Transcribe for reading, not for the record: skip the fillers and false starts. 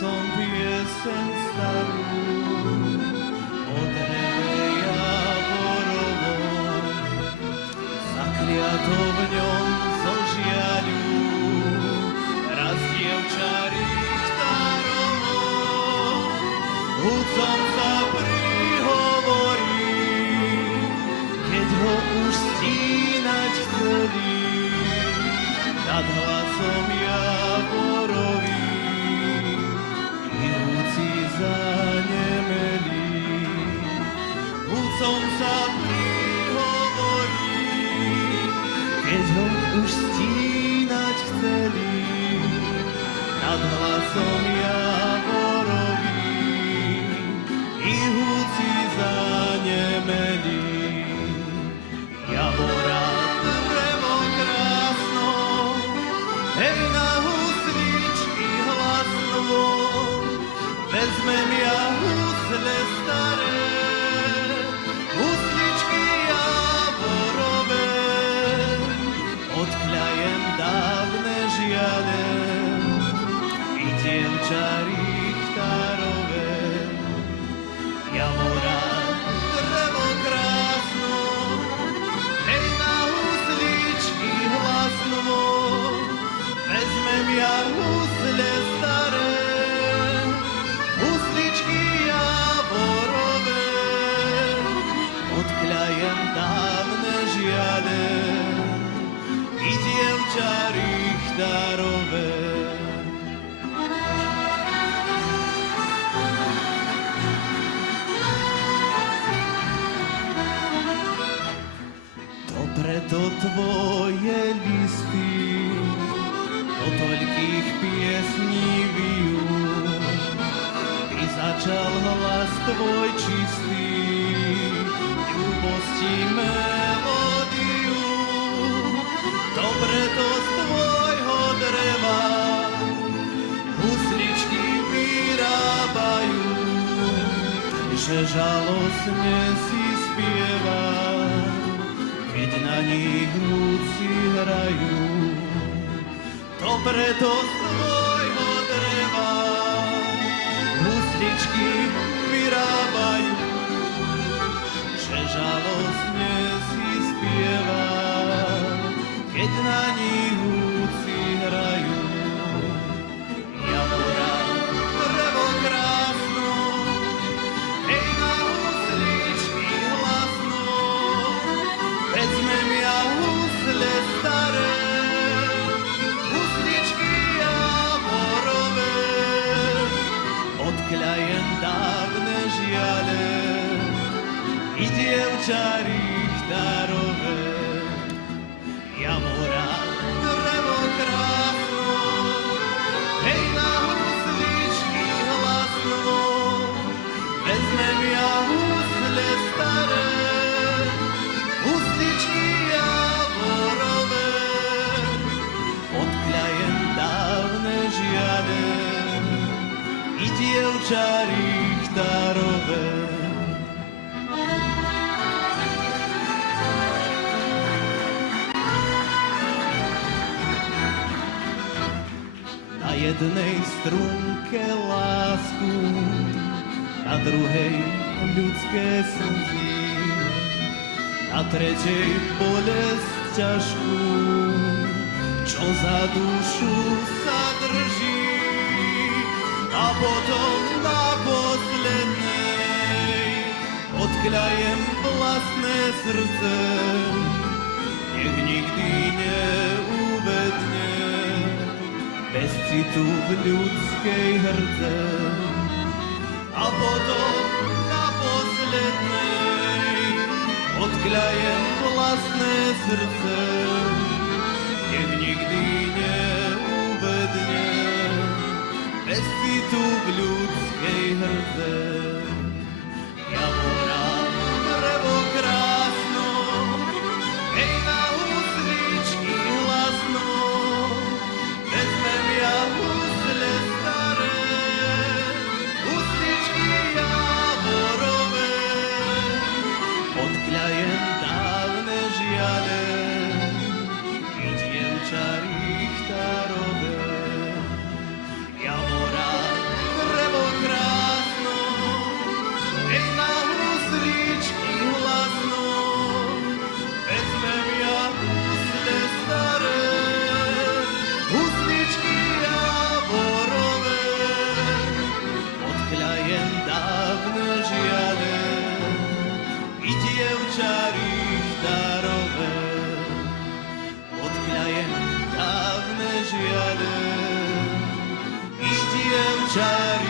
som piesen starú o dreve javorovom, zakliato v ňom zo žiaľu, raz dievča richtárovo, hudcom sa prihovorí, keď ho už stínať chceli, nad hlasom javorový, ihúci zanemeli. Hudcom sa prihovorí, keď ho už stínať chceli, nad hlasom javorový, ihúci zanemeli. Javora drevo krásno, hej na husličky hlasno, vezmem ja husle staré, husličky javorové, odkľajem dávne žiale i dievča richtárové. Javora drevo krásno, hej na husličky hlasno, vezmem ja husle staré, husličky javorové, odkľajem dávne žiale i dievča richtárové. Preto tvoje listy do toľkých piesní vijú, i začal hlas tvoj čistý, ľubosti melódiu. To preto z tvojho dreva husličky vyrábajú, že žalostne si spieva, keď na nich hudci hrajú. To preto z tvojho dreva husličky vyrábajú, že žalostne si spieva, keď na nich hudci hrajú. Javora drevo krásno, hej na husličky hlasno, vezmem ja husle staré, husličky javorové, odkľajem dávne žiale i dievča richtárové. Javora drevo krásno, hej na husličky hlasno, vezmem ja husle staré, husličky javorové, odkľajem dávne žiale i dievča richtárové. Na jednej strunke lásku, na druhej ľudské slzy, na tretej bolesť ťažkú, čo za dušu sa drží, a potom na poslednej odkľajem vlastné srdce, nech nikdy neuvedne bez citu v ľudskej hrdce. A potom na poslednej odkľajem vlastné srdce, nech nikdy neuvedne bez citu v ľudskej hrdce. Javora drevo krásno, hej na husličky hlasno, vezmem ja husle staré, husličky javorové, odkľajem dávne žiale i dievča richtárové. Javora čary